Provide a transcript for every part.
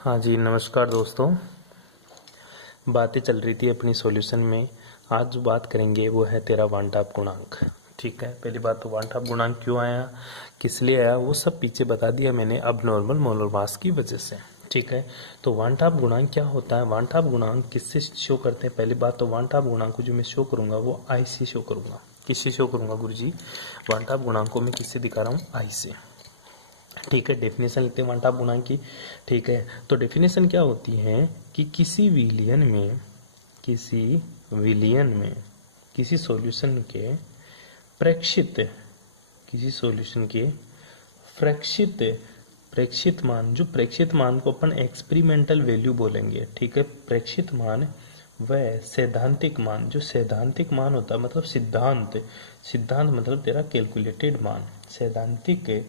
हाँ जी, नमस्कार दोस्तों। बातें चल रही थी अपनी सॉल्यूशन में। आज जो बात करेंगे वो है तेरा वांटाप गुणांक। ठीक है, पहली बात तो वांटाप गुणांक क्यों आया, किस लिए आया, वो सब पीछे बता दिया मैंने अब नॉर्मल मोलर मास की वजह से। ठीक है, तो वांटाप गुणांक क्या होता है, वांटाप गुणांक किससे शो करते हैं। पहली बात तो वांटाप गुणांक को जो मैं शो करूंगा वो आई से शो करूंगा। किससे शो करूंगा गुरुजी? वांटाप गुणांक को मैं किससे दिखा रहा हूँ? आई से। ठीक है, डेफिनेशन लेते हैं वांटाप गुणांक की। ठीक है, तो डेफिनेशन क्या होती है कि किसी विलियन में किसी सॉल्यूशन के प्रेक्षित किसी सॉल्यूशन के प्रेक्षित प्रेक्षित मान, जो प्रेक्षित मान को अपन एक्सपेरिमेंटल वैल्यू बोलेंगे। ठीक है, प्रेक्षित मान वह सैद्धांतिक मान, जो सैद्धांतिक मान होता है मतलब सिद्धांत, सिद्धांत मतलब तेरा कैलकुलेटेड मान, सैद्धांतिक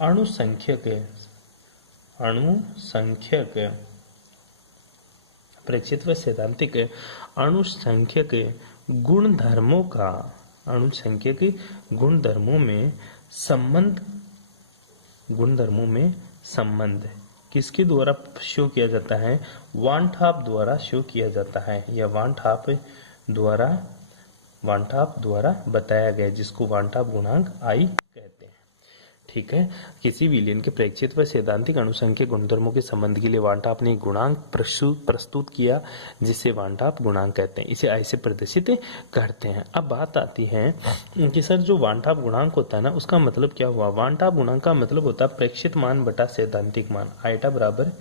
अणुसंख्यक अणुसंख्यक प्रेक्षित व सैद्धांतिक अणुसंख्यक गुणधर्मों का अणुसंख्यक गुणधर्मों में संबंध किसके द्वारा शो किया जाता है? वांटाप द्वारा शो किया जाता है, या वांटाप द्वारा बताया गया, जिसको वांटाप गुणांक आई कहते हैं। ठीक है, किसी विलयन के प्रेक्षित व सैद्धांतिक अणुसंख्यक गुणधर्मों के संबंध के लिए वांटाप ने गुणांक प्रस्तुत किया, जिसे वांटाप गुणांक कहते हैं। इसे आई से प्रदर्शित करते हैं। अब बात आती है कि सर जो वांटाप गुणांक होता है ना, उसका मतलब क्या हुआ? वांटाप गुणांक का मतलब होता है प्रेक्षित मान बटा सैद्धांतिक मान। आइटा बराबर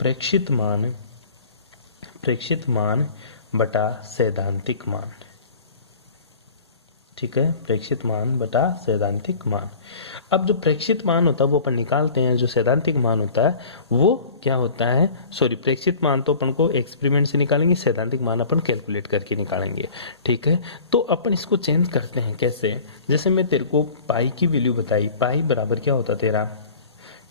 प्रेक्षित मान बटा सैद्धांतिक मान। ठीक है, प्रेक्षित मान बटा सैद्धांतिक मान। अब जो प्रेक्षित मान होता है वो अपन निकालते हैं, जो सैद्धांतिक मान होता है वो क्या होता है, सॉरी, प्रेक्षित मान तो अपन को एक्सपेरिमेंट से निकालेंगे, सैद्धांतिक मान अपन कैलकुलेट करके निकालेंगे। ठीक है, तो अपन इसको चेंज करते हैं कैसे? जैसे मैं तेरे को पाई की वैल्यू बताई, पाई बराबर क्या होता तेरा?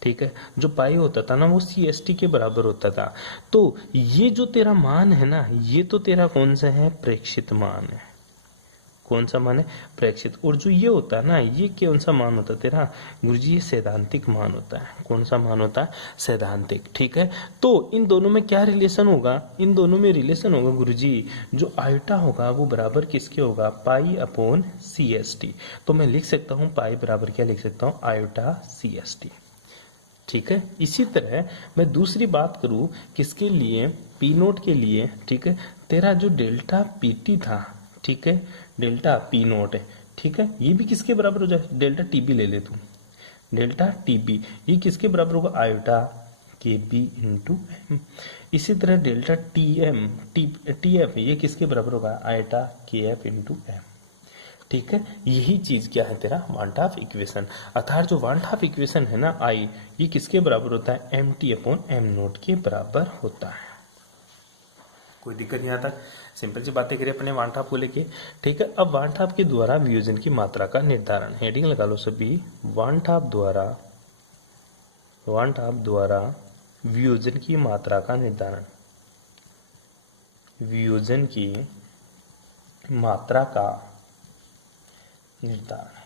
ठीक है, जो पाई होता था ना वो CST के बराबर होता था। तो ये जो तेरा मान है ना, ये तो तेरा कौन सा है? प्रेक्षित मान है। कौन सा मान है? प्रेक्षित। और जो ये होता है ना, ये कौन सा मान होता है तेरा? गुरुजी ये सैद्धांतिक मान होता है। कौन सा मान होता है? सैद्धांतिक। ठीक है, तो इन दोनों में क्या रिलेशन होगा? इन दोनों में रिलेशन होगा गुरुजी, जो आयोटा होगा वो बराबर किसके होगा? Pi upon CST। तो मैं लिख सकता हूँ पाई बराबर क्या लिख सकता हूँ? Iota CST। ठीक है, इसी तरह मैं दूसरी बात करूं किसके लिए? पी नोट के लिए। ठीक है, तेरा जो डेल्टा PT था, ठीक है, डेल्टा पी नोट है, ठीक है, ये भी किसके बराबर हो जाए? डेल्टा TB ले ले तू, डेल्टा TB ये किसके बराबर होगा? Iota KB into M. इसी तरह डेल्टा TF ये किसके बराबर होगा? Iota KF into M. ठीक है, यही चीज क्या है तेरा? Van't Hoff equation. अर्थात जो वांटाप इक्वेशन है ना आई, ये किसके बराबर होता है? MT अपॉन M नोट के बराबर होता है। कोई दिक्कत नहीं आता? सिंपल सी बातें करें अपने वांटाप को लेके। ठीक है, अब वांटाप के द्वारा वियोजन की मात्रा का निर्धारण, हेडिंग लगा लो सभी। वांटाप द्वारा वियोजन की मात्रा का निर्धारण, वियोजन की मात्रा का निर्धारण।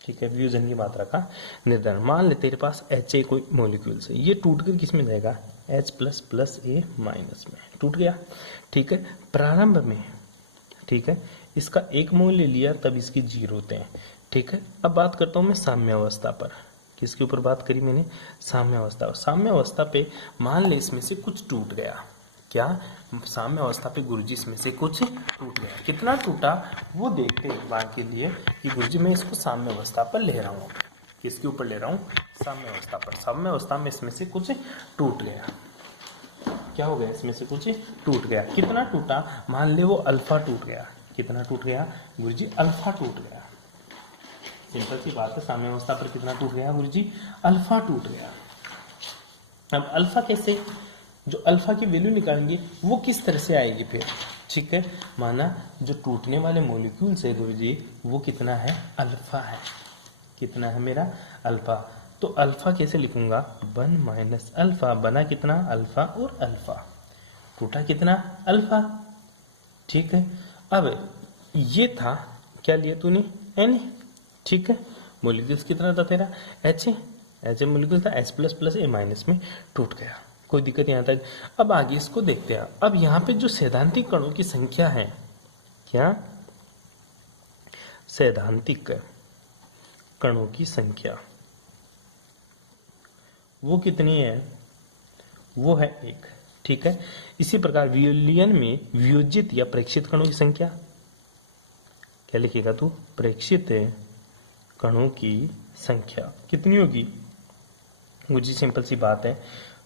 ठीक है, वियोजन की मात्रा का निर्धारण। मान ले तेरे पास HA कोई मॉलिक्यूल्स है, ये टूट कर किस में जाएगा? H plus plus A minus में टूट गया। ठीक है, प्रारंभ में, ठीक है, इसका 1 मोल ले लिया तब इसके 0 होते हैं। ठीक है, अब बात करता हूं मैं साम्य अवस्था पर। किसके ऊपर बात करी मैंने? साम्य अवस्था। साम्य अवस्था पे मान ले इसमें से कुछ टूट गया। क्या? साम्य अवस्था पे गुरुजी इसमें से कुछ टूट गया। कितना टूटा वो देखते हैं एक बार के लिए कि गुरुजी मैं इसको साम्य अवस्था पर ले रहा हूँ। किसके ऊपर ले रहा हूँ? साम्य अवस्था पर। साम्य अवस्था में इसमें से कुछ टूट गया। क्या हो गया? इसमें से कुछ टूट गया। कितना टूटा? मान ले वो अल्फा टूट गया। कितना टूट गया गुरुजी? अल्फा टूट गया। सिंपल सी बात है, साम्य अवस्था पर कितना टूट गया गुरुजी? अल्फा टूट गया। अब अल्फा कैसे? जो अल्फा की वैल्यू निकालेंगे वो किस तरह से आएगी फिर? ठीक है, माना जो टूटने वाले मॉलिक्यूल्स है गुरुजी वो कितना है? अल्फा है। कितना है मेरा? अल्फा। तो अल्फा कैसे लिखूंगा? 1 माइनस अल्फा। बना कितना? अल्फा और अल्फा। टूटा कितना? अल्फा। ठीक है, अब ये था, क्या लिया तूने? N। ठीक है, मॉलिक्यूल्स कितना था तेरा? H। एच ए मोलिक्यूल था, H प्लस प्लस ए माइनस में टूट गया, कोई दिक्कत यहाँ तक। अब आगे इसको देखते हैं। अब यहाँ पे जो सैद्धांतिक कणों की संख्या है, क्या सैद्धांतिक कणों की संख्या वो कितनी है, वो है 1, ठीक है। इसी प्रकार विलयन में वियोजित या प्रेक्षित कणों की संख्या क्या लिखेगा तू, प्रेक्षित कणों की संख्या कितनी होगी, मुझे सिंपल सी बात है,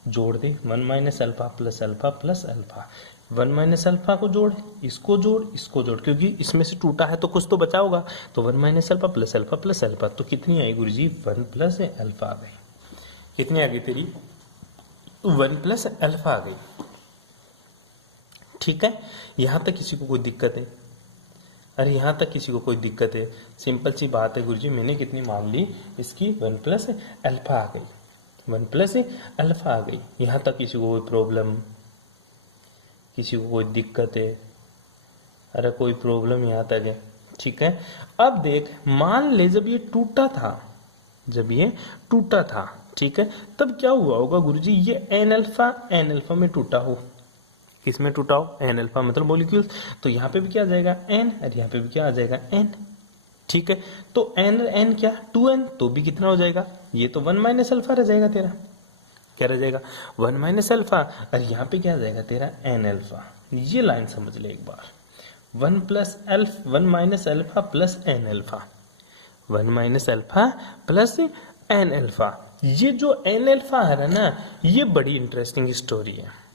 जोड़ दे 1 minus alpha plus alpha plus alpha, 1 minus alpha को जोड़, इसको जोड़, इसको जोड़, क्योंकि इसमें से टूटा है तो कुछ तो बचा होगा, तो 1 minus alpha plus alpha plus alpha, तो कितनी आई गुरुजी 1 प्लस अल्फा आ गई, कितनी आ गई तेरी 1 प्लस अल्फा आ गई, ठीक है। यहां तक किसी को कोई दिक्कत है, अरे यहां तक किसी को कोई दिक्कत है, सिंपल सी बात है गुरुजी, मैंने कितनी मान ली इसकी 1 प्लस अल्फा आ गई, 1 प्लस अल्फा आ गई, यहां तक किसी को कोई प्रॉब्लम, किसी को कोई दिक्कत है, अरे कोई प्रॉब्लम यहाँ तक है, ठीक है। अब देख, मान ले जब ये टूटा था, जब ये टूटा था, ठीक है, तब क्या हुआ होगा गुरुजी, ये एन अल्फा में टूटा हो, किसमें टूटा हो, एन अल्फा मतलब मॉलिक्यूल्स, तो यहाँ पे भी क्या आ जाएगा एन, और यहाँ पे भी क्या आ जाएगा एन, ठीक है। तो एन एन क्या 2n, तो भी कितना हो जाएगा, ये तो 1 माइनस अल्फा रह जाएगा तेरा, क्या रह जाएगा 1 माइनस अल्फा, और यहाँ पे क्या आ जाएगा तेरा एन अल्फा। ये लाइन समझ ले एक बार, 1 minus alpha plus n alpha, 1 minus alpha plus n alpha, ये जो एन अल्फा है ना, ये बड़ी इंटरेस्टिंग स्टोरी है।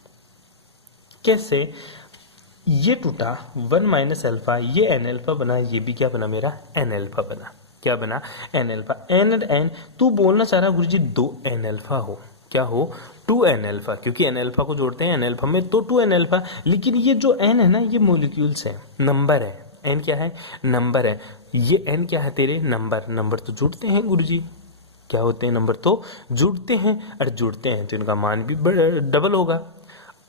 कैसे, ये टूटा 1 माइनस अल्फा, ये एन अल्फा बना, ये भी क्या बना मेरा एन अल्फा बना, क्या बना n alpha, n and n, तू बोलना चाह रहा गुरुजी 2 एन अल्फा हो, क्या हो 2 एन अल्फा, क्योंकि एन अल्फा को जोड़ते हैं एन अल्फा में तो 2 एन अल्फा, लेकिन ये जो एन है ना, ये मॉलिक्यूल्स है, नंबर है, एन क्या है नंबर है, ये एन क्या है तेरे नंबर, नंबर तो जुड़ते हैं गुरुजी, क्या होते हैं नंबर तो जुड़ते हैं, और जुड़ते हैं तो इनका मान भी डबल होगा।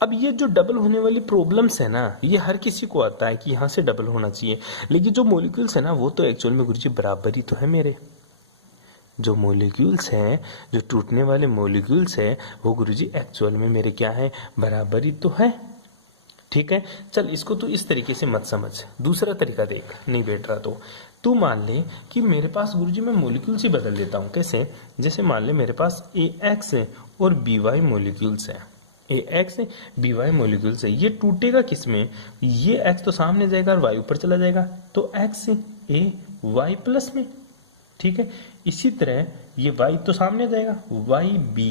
अब ये जो डबल होने वाली प्रॉब्लम्स है ना, ये हर किसी को आता है कि यहाँ से डबल होना चाहिए, लेकिन जो मॉलिक्यूल्स है ना, वो तो एक्चुअल में गुरुजी बराबर ही तो है मेरे, जो मॉलिक्यूल्स हैं, जो टूटने वाले मॉलिक्यूल्स हैं, वो गुरुजी एक्चुअल में मेरे क्या है बराबर ही तो है, ठीक है। चल इसको तू इस तरीके से मत समझ, दूसरा तरीका देख, नहीं बैठ रहा तो तू मान ले कि मेरे पास गुरुजी मैं मॉलिक्यूल्स ही बदल देता हूँ, कैसे, जैसे मान ले मेरे पास AX और BY मॉलिक्यूल्स हैं, AX BY मॉलिक्यूल्स है, ये टूटेगा किसमें, ये X तो सामने जाएगा और Y ऊपर चला जाएगा, तो X A Y प्लस में, ठीक है। इसी तरह ये Y तो सामने जाएगा, Y B,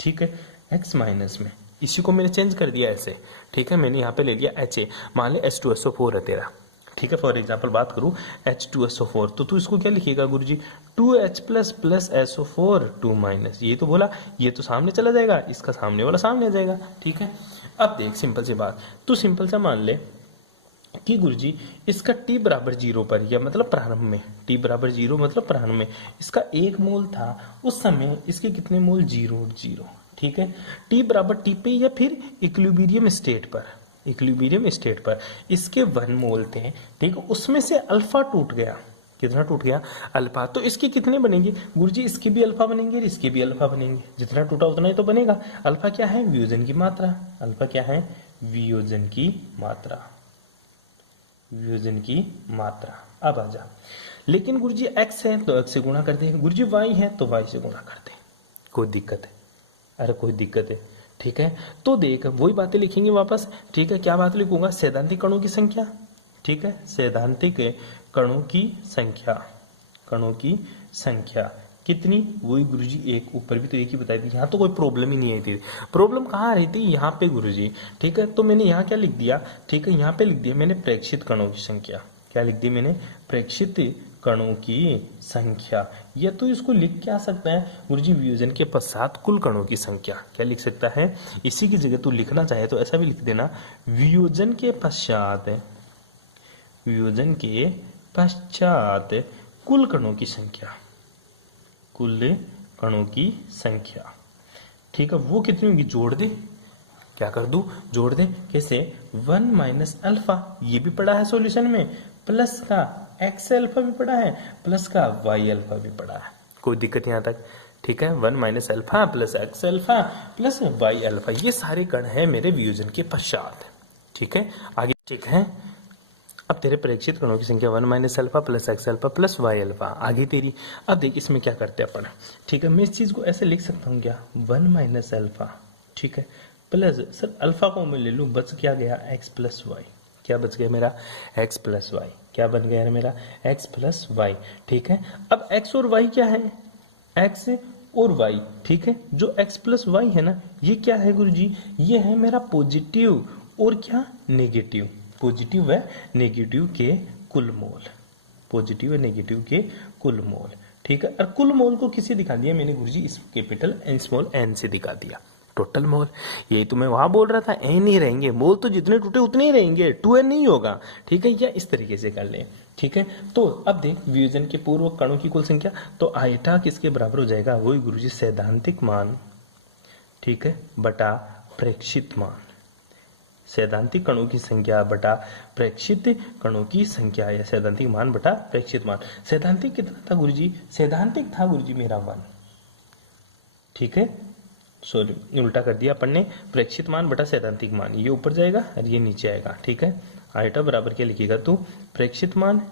ठीक है, X माइनस में, इसी को मैंने चेंज कर दिया ऐसे, ठीक है, मैंने यहाँ पे ले लिया HA, मान ले H2SO4 है तेरा, ठीक है, फॉर एग्जाम्पल बात करूँ H2SO4, तो तू इसको क्या लिखेगा गुरुजी 2H plus plus SO4 2 minus, ये तो बोला, ये तो सामने चला जाएगा, इसका सामने वाला सामने आ जाएगा, ठीक है। अब देख सिंपल सी बात, तू सिंपल सा मान ले कि गुरुजी इसका t बराबर 0 पर, या मतलब प्रारंभ में, t बराबर 0 मतलब प्रारंभ में इसका 1 मोल था, उस समय इसके कितने मोल 0, ठीक है। t बराबर t पे या फिर इक्विलिब्रियम स्टेट पर, इक्विलिब्रियम स्टेट पर इसके 1 मोल थे, ठीक है, उसमें से अल्फा टूट गया, कितना टूट गया अल्फा, तो इसके कितने बनेंगे गुरुजी, इसके भी अल्फा बनेंगे और इसके भी अल्फा बनेंगे, जितना टूटा उतना ही तो बनेगा। अल्फा क्या है वियोजन की मात्रा, अल्फा क्या है वियोजन की मात्रा, वियोजन की मात्रा। अब आ जा, लेकिन गुरुजी x है तो x से गुणा कर दे, गुरुजी y है तो y से गुणा कर दे, कोई दिक्कत है, अरे कोई दिक्कत है, ठीक है। तो देख वही बातें लिखेंगे वापस, ठीक है, क्या बात लिखूंगा सैद्धांतिक कणों की संख्या, ठीक है, सैद्धांतिक कणों की संख्या, कणों की संख्या कितनी, वही गुरुजी 1, ऊपर भी तो 1 ही बताई थी, यहाँ तो कोई प्रॉब्लम ही नहीं आई थी, प्रॉब्लम कहाँ आ रही थी यहाँ पे गुरुजी, ठीक है। तो मैंने यहाँ क्या लिख दिया, ठीक है, यहाँ पे लिख दिया मैंने प्रेक्षित कणों की संख्या, क्या लिख दी मैंने प्रेक्षित कणों की संख्या, या तो इसको लिख क्या सकता है गुरुजी वियोजन के पश्चात कुल कणों की संख्या, क्या लिख सकता है, इसी की जगह तू लिखना चाहे तो ऐसा भी लिख देना वियोजन के पश्चात, वियोजन के पश्चात कुल कणों की संख्या, कुल कणों की संख्या, ठीक है। वो कितनी होगी जोड़ दे, क्या कर दूं जोड़ दे, कैसे 1 माइनस अल्फा, ये भी पड़ा है सॉल्यूशन में, प्लस का x अल्फा भी पड़ा है, प्लस का y अल्फा भी पड़ा है, कोई दिक्कत यहाँ तक, ठीक है, 1 minus alpha plus x alpha plus y alpha, ये सारे कण हैं मेरे वियोजन के पश्चात। ठीक है, आगे ठीक है। अब तेरे प्रेक्षित कणों की संख्या 1 minus alpha plus x alpha plus y alpha, आगे तेरी। अब देख इसमें क्या करते हैं अपन। ठीक है, मैं इस चीज को ऐसे लिख सकता हूँ क्या, 1 माइनस अल्फा, ठीक है, प्लस सर अल्फा को मैं ले लूँ, बच क्या गया एक्स प्लस वाई। क्या बच गया मेरा, एक्स प्लस वाई। क्या बन गया मेरा, एक्स प्लस वाई। ठीक है, अब एक्स और वाई क्या है, एक्स और वाई। ठीक है, जो एक्स प्लस वाई है ना, ये क्या है गुरुजी, ये है मेरा पॉजिटिव और क्या नेगेटिव, पॉजिटिव व नेगेटिव के कुल मोल, पॉजिटिव व नेगेटिव के कुल मोल। ठीक है, और कुल मोल को किसे दिखा दिया मैंने गुरुजी, इस कैपिटल एन स्मॉल एन से दिखा दिया। टोटल मोल, यही तो मैं वहां बोल रहा था, एन ही रहेंगे मोल, तो जितने टूटे उतने ही रहेंगे, 2n नहीं होगा। ठीक है, या इस तरीके से कर ले। ठीक है, तो अब देख वियोजन के पूर्व कणों की कुल संख्या, तो आयटा किसके बराबर हो जाएगा, वही गुरुजी सैद्धांतिक मान, ठीक है, बटा प्रेक्षित मान। सैद्धांतिक कणों की संख्या बटा प्रेक्षित कणों की संख्या, या सैद्धांतिक मान बटा प्रेक्षित मान। सैद्धांतिक कितना था गुरुजी, सैद्धांतिक था गुरुजी मेरा 1। ठीक है, सॉरी उल्टा कर दिया अपन ने, प्रेक्षित मान बटा सैद्धांतिक मान, ये ऊपर जाएगा और ये नीचे आएगा। ठीक है, आयटा बराबर क्या लिखेगा तू, प्रेक्षित मान,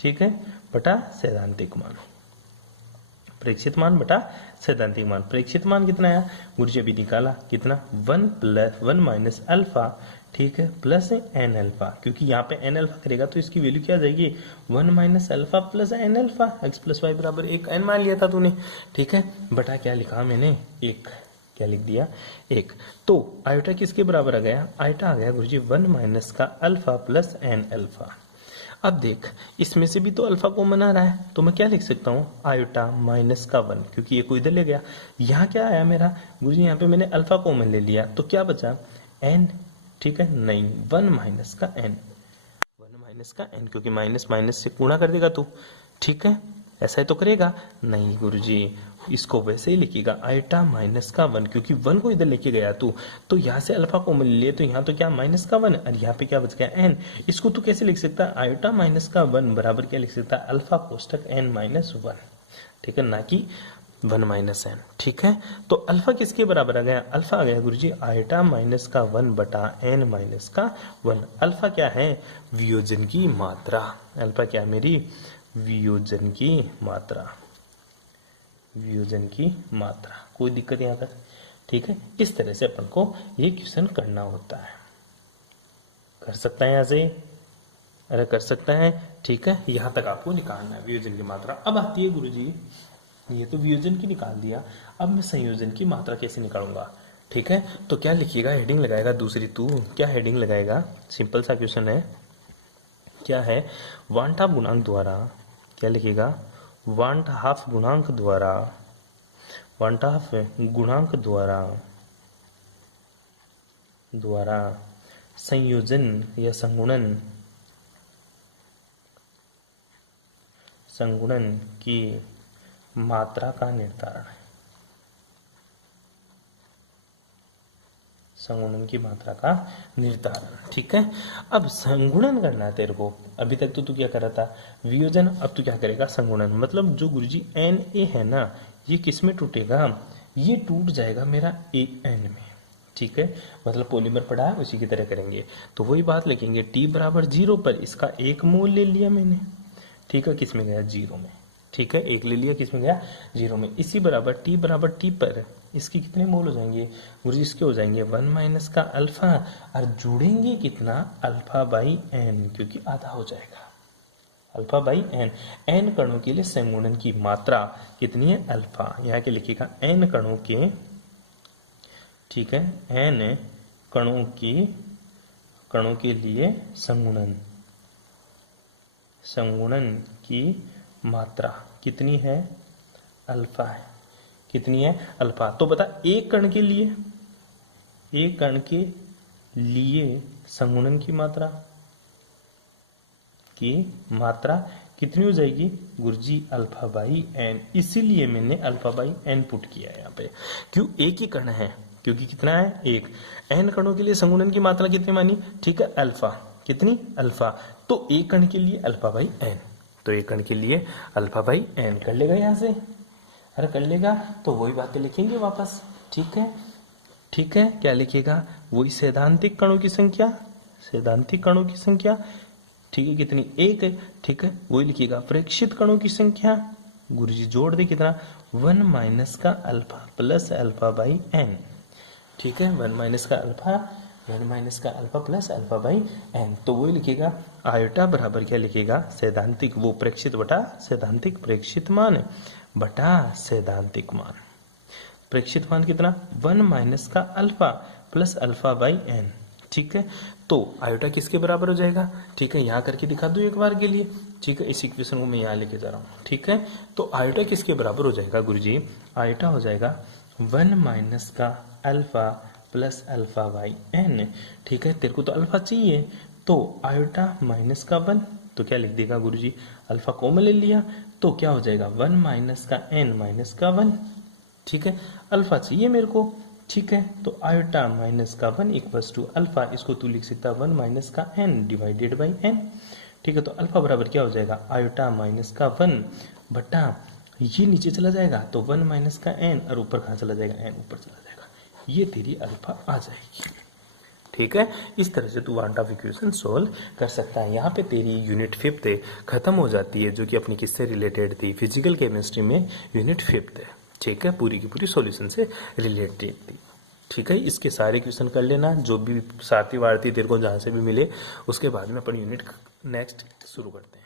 ठीक है, बटा सैद्धांतिक मान, प्रेक्षित मान बटा सैद्धांतिक मान। प्रेक्षित मान कितना आया गुरुजी, अभी निकाला, कितना 1 माइनस अल्फा, ठीक है, प्लस एन अल्फा, क्योंकि यहाँ पे एन अल्फा करेगा तो इसकी वैल्यू क्या आ जाएगी, 1 minus alpha plus n alpha, x plus y बराबर 1, एन मान लिया था तूने। ठीक है, बटा क्या लिखा मैंने, 1, क्या लिख दिया 1। तो आयोटा किसके बराबर आ गया, आयोटा आ गया गुरुजी 1 माइनस का अल्फा प्लस एन अल्फा। अब देख इसमें से भी तो अल्फा कॉमन आ रहा है, तो मैं क्या लिख सकता हूँ, आयोटा माइनस का 1, क्योंकि ये को इधर ले गया। यहाँ क्या आया मेरा गुरुजी, यहाँ पे मैंने अल्फा कॉमन ले लिया, तो क्या बचा एन। ठीक है, नहीं 1 माइनस का एन, 1 माइनस का एन, क्योंकि माइनस माइनस से गुणा कर देगा तू। ठीक है, ऐसा ही तो करेगा, नहीं गुरुजी इसको वैसे ही लिखिएगा, आयटा माइनस का 1, क्योंकि 1 को इधर लेके गया तू, तो यहाँ से अल्फा को मिल लिए, तो यहाँ तो क्या माइनस का 1, और यहाँ पे क्या बच गया एन। इसको तू कैसे लिख सकता है, आयटा माइनस का 1 बराबर क्या लिख सकता है, अल्फा कोष्टक एन माइनस 1। ठीक है, ना कि 1 माइनस एन। ठीक है, तो अल्फा किसके बराबर आ गया, अल्फा आ गया गुरुजी आयटा माइनस का 1 बटा एन माइनस का 1। अल्फा क्या है, वियोजन की मात्रा, अल्फा क्या है मेरी, वियोजन की मात्रा, वियोजन की मात्रा। कोई दिक्कत यहाँ तक। ठीक है, इस तरह से अपन को ये क्वेश्चन करना होता है। कर सकता है यहाँ से, अरे कर सकता है। ठीक है, यहाँ तक आपको निकालना है वियोजन की मात्रा। अब आती है गुरुजी, ये तो वियोजन की निकाल दिया, अब मैं संयोजन की मात्रा कैसे निकालूंगा। ठीक है, तो क्या लिखिएगा, हेडिंग लगाएगा दूसरी, तू क्या हेडिंग लगाएगा, सिंपल सा क्वेश्चन है, क्या है, वांट हाफ गुणांक द्वारा, क्या लिखिएगा, वांट हाफ गुणांक द्वारा, वांट हाफ गुणांक द्वारा द्वारा संयोजन या संगुणन, संगुणन की मात्रा का निर्धारण है, संगुणन की मात्रा का निर्धारण। ठीक है, अब संगुणन करना है तेरे को। अभी तक तो तू क्या कर रहा था, वियोजन, अब तू क्या करेगा, संगुणन। मतलब जो गुरुजी एन ए है ना, ये किस में टूटेगा, ये टूट जाएगा मेरा ए एन में। ठीक है, मतलब पॉलीमर पढ़ा है उसी की तरह करेंगे। तो वही बात लिखेंगे, टी बराबर 0 पर इसका एक मोल ले लिया मैंने। ठीक है, किस में गया, 0 में। ठीक है, एक ले लिया, किस में गया, 0 में। इसी बराबर टी पर इसकी कितने मोल हो जाएंगे गुरुजी, इसके हो जाएंगे 1 माइनस का अल्फा, और जुड़ेंगे कितना, अल्फा बाई एन, क्योंकि आधा हो जाएगा, अल्फा बाई एन। एन कणों के लिए संगुणन की मात्रा कितनी है, अल्फा। यहाँ के लिखिएगा एन कणों के, ठीक है, एन कणों के लिए संगुणन, संगुणन की मात्रा कितनी है, अल्फा है। कितनी है, अल्फा। तो बता एक कण के लिए, एक कण के लिए संगुणन की मात्रा, कितनी हो जाएगी गुरुजी, अल्फा बाई एन। इसीलिए मैंने अल्फा बाई एन पुट किया है यहाँ पे। क्यों, एक ही कण है, क्योंकि कितना है, एक। एन कणों के लिए संगुणन की मात्रा कितनी मानी, ठीक है, अल्फा। कितनी, अल्फा। तो एक कण के लिए अल्फा बाई एन, तो एक कण के लिए अल्फा बाई एन कर लेगा यहाँ से। अरे कर लेगा तो वही बातें लिखेंगे वापस। ठीक है, ठीक है, क्या लिखेगा? वही सैद्धांतिक कणों की संख्या, सैद्धांतिक कणों की संख्या, ठीक है, कितनी? एक है। ठीक है, वही लिखिएगा प्रेक्षित कणों की संख्या, गुरुजी जोड़ दे कितना? 1 माइनस का alpha plus alpha by n. ठीक है, 1 माइनस का अल्फा, 1 माइनस का alpha plus alpha by n. तो वही लिखिएगा आयोटा बराबर क्या लिखिएगा? सैद्धांतिक, वो प्रेक्षित बटा सैद्धांतिक, प्रेक्षित मान बटा सैद्धांतिक मान। प्रेक्षित मान कितना? 1 माइनस का alpha plus alpha by n. ठीक है, तो आयोटा किसके बराबर हो जाएगा? ठीक है, यहाँ करके दिखा दूं एक बार के लिए। ठीक है, इस इक्वेशन को मैं यहाँ लेके जा रहा हूँ। ठीक है, तो आयोटा किसके बराबर हो जाएगा गुरुजी? आयोटा हो जाएगा 1 माइनस का alpha plus alpha by n. ठीक है, तेरे को तो अल्फा चाहिए, तो आयोटा माइनस का 1, तो क्या लिख देगा गुरुजी? अल्फा कॉमन ले लिया, तो क्या हो जाएगा? 1 माइनस का एन माइनस का 1। ठीक है, अल्फा चाहिए मेरे को। ठीक है, तो आयोटा माइनस का 1 इक्वल्स टू अल्फा, इसको तू लिख सकता है 1 माइनस का एन डिवाइडेड बाई एन। ठीक है, तो अल्फा बराबर क्या हो जाएगा? आयोटा माइनस का 1 बटा, ये नीचे चला जाएगा तो 1 माइनस का एन, और ऊपर कहाँ चला जाएगा? एन ऊपर चला जाएगा, ये तेरी अल्फा आ जाएगी। ठीक है, इस तरह से तू वांट ऑफ इक्वेशन सोल्व कर सकता है। यहाँ पे तेरी यूनिट 5th खत्म हो जाती है, जो कि अपनी किससे रिलेटेड थी? फिजिकल केमिस्ट्री में यूनिट 5th है। ठीक है, पूरी की पूरी सॉल्यूशन से रिलेटेड थी। ठीक है, इसके सारे क्वेश्चन कर लेना, जो भी सारथी वारथी तेरे को जहाँ से भी मिले, उसके बाद में अपन यूनिट नेक्स्ट शुरू करते हैं।